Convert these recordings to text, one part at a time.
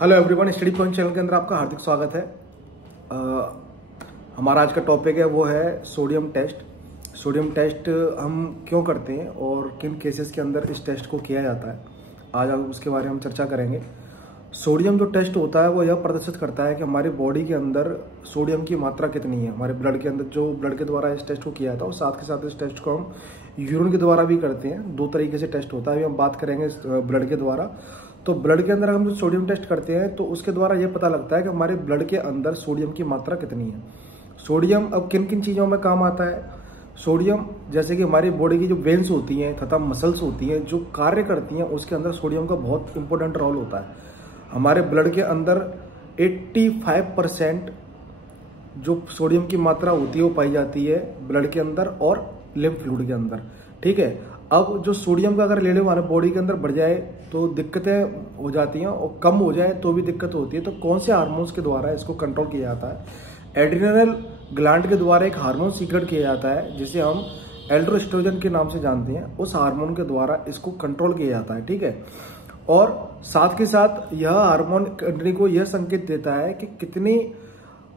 Hello everyone, study point channel के अंदर आपका हार्दिक स्वागत है। हमारा आज का टॉपिक है वो है सोडियम टेस्ट। सोडियम टेस्ट हम क्यों करते हैं और किन केसेस के अंदर इस टेस्ट को किया जाता है, आज हम उसके बारे में चर्चा करेंगे। सोडियम जो टेस्ट होता है वो यह प्रदर्शित करता है कि हमारी बॉडी के अंदर सोडियम की मात्रा कितनी है। हमारे ब्लड के अंदर जो ब्लड के द्वारा इस टेस्ट को किया जाता है और साथ के साथ इस टेस्ट को हम यूरिन के द्वारा भी करते हैं। दो तरीके से टेस्ट होता है, अभी हम बात करेंगे ब्लड के द्वारा। तो ब्लड के अंदर हम जो सोडियम टेस्ट करते हैं तो उसके द्वारा यह पता लगता है कि हमारे ब्लड के अंदर सोडियम की मात्रा कितनी है। सोडियम अब किन किन चीज़ों में काम आता है। सोडियम जैसे कि हमारी बॉडी की जो वेन्स होती हैं तथा मसल्स होती हैं जो कार्य करती हैं, उसके अंदर सोडियम का बहुत इंपॉर्टेंट रोल होता है। हमारे ब्लड के अंदर 85% जो सोडियम की मात्रा होती है वो पाई जाती है ब्लड के अंदर और लिम्फ फ्लूइड के अंदर। ठीक है, अब जो सोडियम का अगर लेवल हमारे बॉडी के अंदर बढ़ जाए तो दिक्कतें हो जाती हैं और कम हो जाए तो भी दिक्कत होती है। तो कौन से हार्मोन्स के द्वारा इसको कंट्रोल किया जाता है? एड्रिनल ग्लैंड के द्वारा एक हार्मोन सीक्रेट किया जाता है जिसे हम एल्डोस्टेरोन के नाम से जानते हैं। उस हार्मोन के द्वारा इसको कंट्रोल किया जाता है। ठीक है, और साथ के साथ यह हार्मोन कंट्री को यह संकेत देता है कि कितनी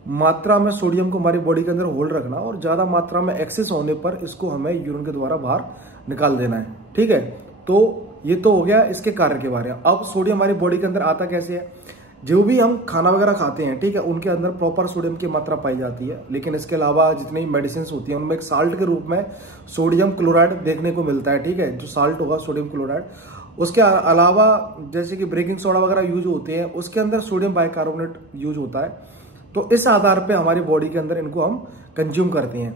मात्रा में सोडियम को हमारी बॉडी के अंदर होल्ड रखना और ज्यादा मात्रा में एक्सेस होने पर इसको हमें यूरिन के द्वारा बाहर निकाल देना है। ठीक है, तो ये तो हो गया इसके कार्य के बारे में। अब सोडियम हमारी बॉडी के अंदर आता कैसे है? जो भी हम खाना वगैरह खाते हैं, ठीक है, उनके अंदर प्रॉपर सोडियम की मात्रा पाई जाती है। लेकिन इसके अलावा जितनी मेडिसिन होती हैं उनमें एक साल्ट के रूप में सोडियम क्लोराइड देखने को मिलता है। ठीक है, जो साल्ट होगा सोडियम क्लोराइड। उसके अलावा जैसे कि बेकिंग सोडा वगैरह यूज होते हैं, उसके अंदर सोडियम बाइकार्बोनेट यूज होता है। तो इस आधार पे हमारी बॉडी के अंदर इनको हम कंज्यूम करते हैं।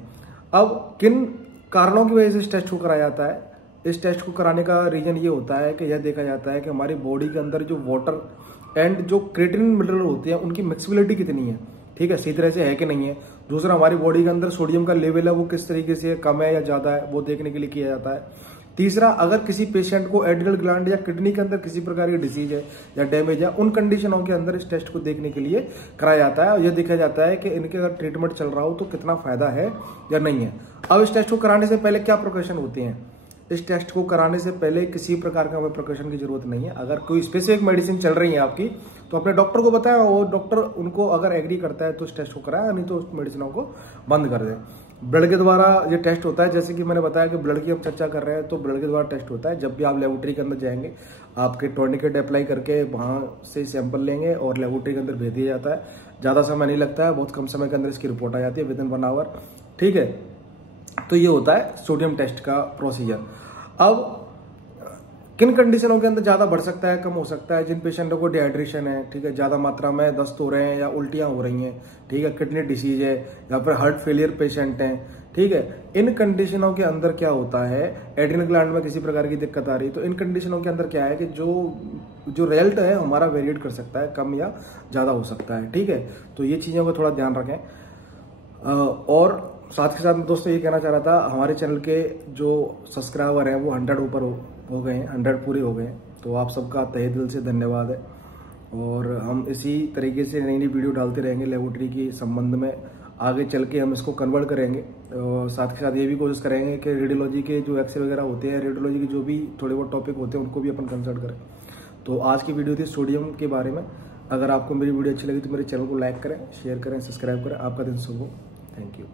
अब किन कारणों की वजह से इस टेस्ट को कराया जाता है? इस टेस्ट को कराने का रीजन ये होता है कि यह देखा जाता है कि हमारी बॉडी के अंदर जो वाटर एंड जो क्रिएटिनिन मिनरल होते हैं उनकी मिक्सिबिलिटी कितनी है। ठीक है, सही तरह से है कि नहीं है। दूसरा, हमारी बॉडी के अंदर सोडियम का लेवल है वो किस तरीके से कम है या ज्यादा है वो देखने के लिए किया जाता है। तीसरा, अगर किसी पेशेंट को एड्रिनल ग्लैंड या किडनी के अंदर किसी प्रकार की डिसीज है या डैमेज है, उन कंडीशनों के अंदर इस टेस्ट को देखने के लिए कराया जाता है और यह देखा जाता है कि इनके अगर ट्रीटमेंट चल रहा हो तो कितना फायदा है या नहीं है। अब इस टेस्ट को कराने से पहले क्या प्रिकॉशन होते हैं? इस टेस्ट को कराने से पहले किसी प्रकार का हमें प्रिकॉशन की जरूरत नहीं है। अगर कोई स्पेसिफिक मेडिसिन चल रही है आपकी तो अपने डॉक्टर को बताएं और डॉक्टर उनको अगर एग्री करता है तो इस टेस्ट को कराएं, नहीं तो उस मेडिसिनों को बंद कर दें। ब्लड के द्वारा ये टेस्ट होता है, जैसे कि मैंने बताया कि ब्लड की हम चर्चा कर रहे हैं तो ब्लड के द्वारा टेस्ट होता है। जब भी आप लेबोरेटरी के अंदर जाएंगे आपके टॉर्निकेट अप्लाई करके वहां से सैंपल लेंगे और लेबोरेटरी के अंदर भेज दिया जाता है। ज्यादा समय नहीं लगता है, बहुत कम समय के अंदर इसकी रिपोर्ट आ जाती है, विदिन 1 आवर। ठीक है, तो ये होता है सोडियम टेस्ट का प्रोसीजर। अब किन कंडीशनों के अंदर ज्यादा बढ़ सकता है, कम हो सकता है? जिन पेशेंटों को डिहाइड्रेशन है, ठीक है, ज्यादा मात्रा में दस्त हो रहे हैं या उल्टियां हो रही हैं, ठीक है, किडनी डिसीज है या फिर हार्ट फेलियर पेशेंट हैं, ठीक है, इन कंडीशनों के अंदर क्या होता है, एड्रिनल ग्लैंड में किसी प्रकार की दिक्कत आ रही है तो इन कंडीशनों के अंदर क्या है कि जो रिजल्ट है हमारा वेरिएट कर सकता है, कम या ज्यादा हो सकता है। ठीक है, तो ये चीजों का थोड़ा ध्यान रखें। और साथ के साथ दोस्तों ये कहना चाह रहा था, हमारे चैनल के जो सब्सक्राइबर हैं वो 100 ऊपर हो गए हैं, 100 पूरे हो गए हैं। तो आप सबका तहे दिल से धन्यवाद है और हम इसी तरीके से नई नई वीडियो डालते रहेंगे लेबोरेटरी के संबंध में। आगे चल के हम इसको कन्वर्ट करेंगे और साथ के साथ ये भी कोशिश करेंगे कि रेडियोलॉजी के जो एक्सरे वगैरह होते हैं, रेडियोलॉजी के जो भी थोड़े बहुत टॉपिक होते हैं उनको भी अपन कंसल्ट करें। तो आज की वीडियो थी सोडियम के बारे में। अगर आपको मेरी वीडियो अच्छी लगी तो मेरे चैनल को लाइक करें, शेयर करें, सब्सक्राइब करें। आपका दिन शुभ हो। Thank you.